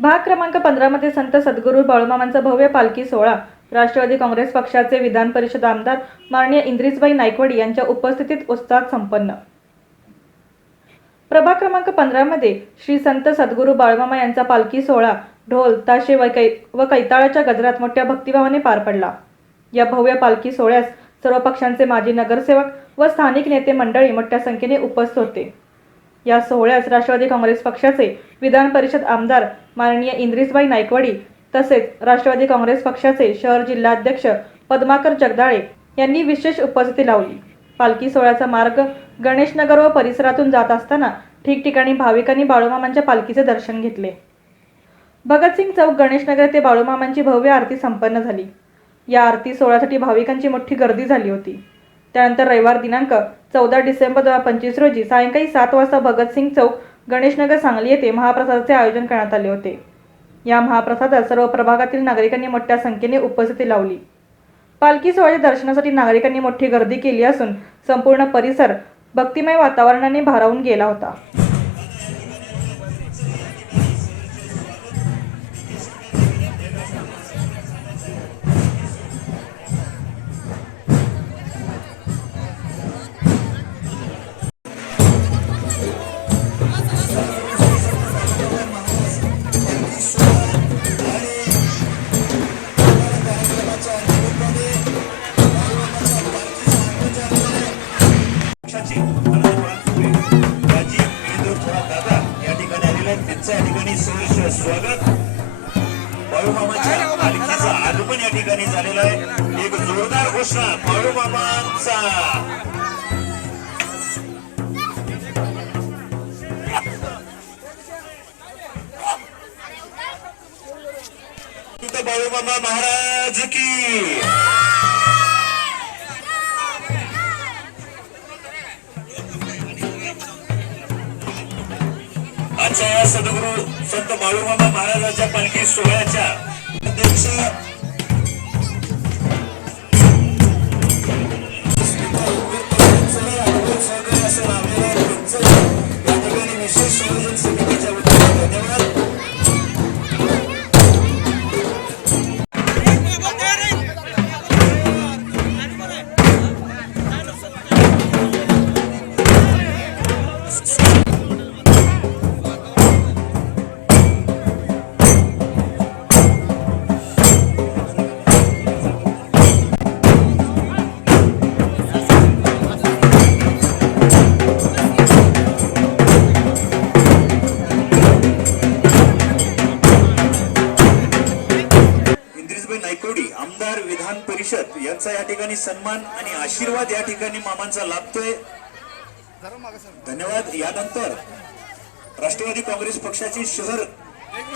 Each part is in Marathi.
भाग क्रमांक पंधरामध्ये संत सद्गुरू बाळूमामांचा भव्य पालखी सोहळा. राष्ट्रवादी काँग्रेस पक्षाचे विधान परिषद आमदार माननीय इंद्रिजबाई नायकवडी यांच्या उपस्थितीत उत्साहात संपन्न. प्रभाग क्रमांक पंधरामध्ये श्री संत सद्गुरू बाळूमामा यांचा पालखी सोहळा ढोल ताशे व कै व कैताळाच्या गजरात मोठ्या भक्तिभावाने पार पडला. या भव्य पालखी सोहळ्यास सर्व पक्षांचे माजी नगरसेवक व स्थानिक नेते मंडळी मोठ्या संख्येने उपस्थित होते. या सोहळ्यास राष्ट्रवादी काँग्रेस पक्षाचे विधान परिषद आमदार माननीय इंद्रिसबाई नायकवडी तसेच राष्ट्रवादी काँग्रेस पक्षाचे शहर जिल्हाध्यक्ष पद्माकर जगदाळे यांनी विशेष उपस्थिती लावली. पालखी सोहळ्याचा मार्ग गणेशनगर व परिसरातून जात असताना ठिकठिकाणी भाविकांनी बाळूमामांच्या पालखीचे दर्शन घेतले. भगतसिंग चौक गणेशनगर ते बाळूमामांची भव्य आरती संपन्न झाली. या आरती सोहळ्यासाठी भाविकांची मोठी गर्दी झाली होती. त्यानंतर रविवार दिनांक चौदा डिसेंबर दोन हजार पंचवीस रोजी सायंकाळी सात वाजता भगतसिंग चौक गणेशनगर सांगली येथे महाप्रसादाचे आयोजन करण्यात आले होते. या महाप्रसादात सर्व प्रभागातील नागरिकांनी मोठ्या संख्येने उपस्थिती लावली. पालखी सोहळ्याच्या दर्शनासाठी नागरिकांनी मोठी गर्दी केली असून संपूर्ण परिसर भक्तिमय वातावरणाने भारावून गेला होता. ठिकाणी सहर्ष स्वागत बाळूमामाच्या पालखीचं आगमन या ठिकाणी झालेलं आहे एक जोरदार घोषणा बाळूमामांचा संत बाळूमामा महाराज की. आजच्या या सद्गुरू संत बाळूमामा महाराजांच्या पालखी सोहळ्याच्या अध्यक्ष विधान परिषद यांचा या ठिकाणी सन्मान आणि आशीर्वाद या ठिकाणी मामांचा लाभतोय. धन्यवाद. यानंतर राष्ट्रवादी काँग्रेस पक्षाचे शहर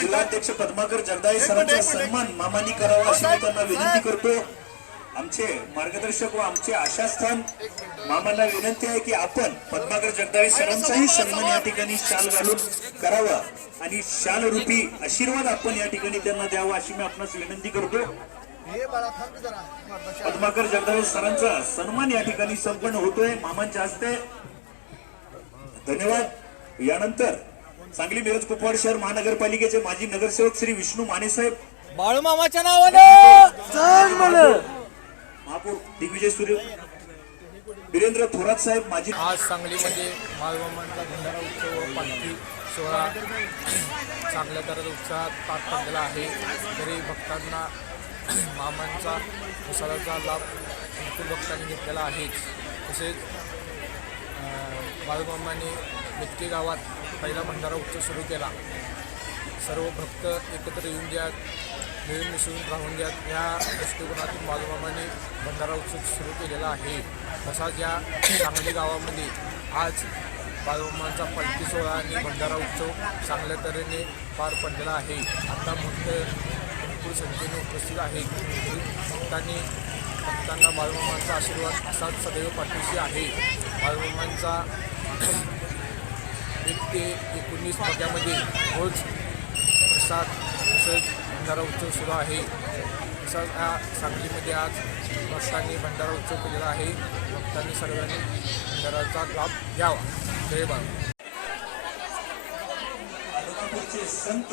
जिल्हाध्यक्ष पद्माकर जगदाळे सरांचा सन्मान मामांनी करावा अशी मी त्यांना विनंती करतो. आमचे मार्गदर्शक व आमचे आशास्थान मामांना विनंती आहे की आपण पद्माकर जगदाळे सरांचाही सन्मान या ठिकाणी शाल घालून करावा आणि शाल रूपी आशीर्वाद आपण या ठिकाणी त्यांना द्यावा अशी मी आपणास विनंती करतो. पद्माकर जगदाळे सरांचा सन्मान या ठिकाणी संपन्न होतोय. मामांच्या हस्ते धन्यवाद. यानंतर सांगली मिरज कुपवाड शहर महानगरपालिकेचे माजी नगरसेवक श्री विष्णू माने साहेब. बाळूमामाच्या नावानं! महापौर दिग्विजय सूर्य. वीरेंद्र थोरात साहेब माजी आज सांगलीमध्ये बाळूमामांचा भंडारा उत्सव पालखी सोहळा चांगल्या तऱ्हेने उत्साहात पार पडलेला आहे. तरी भक्तांना मामांचा मसाल्याचा लाभ भरपूर भक्तांनी घेतलेला आहेच तसेच बाळूमामाने बाळूमामांनी गावात पहिला भंडारा उत्सव सुरू केला. सर्व भक्त एकत्र येऊन द्यात मिळून मिसळून राहून द्यात या दृष्टिकोनातून बाळूमामाने भंडारा उत्सव सुरू केलेला आहे. तसाच या सांगली गावामध्ये आज बाळूमामांचा पालखी सोहळा आणि भंडारा उत्सव चांगल्या तऱ्हेने पार पडलेला आहे. आता मोठे भरपूर संख्येने उपस्थित आहे. भक्तांनी भक्तांना बाळूमामांचा आशीर्वाद असाच सदैव पाठीशी आहे. बाळूमामांचा एक ते एकोणीस पद्यामध्ये रोज प्रसाद तसंच भंडारा उत्सव सुरू आहे. तसंच हा सांगलीमध्ये आज भक्तांनी भंडारा उत्सव केलेला आहे. भक्तांनी सर्वांनी भंडाराचा लाभ घ्यावा. जय बाळू संत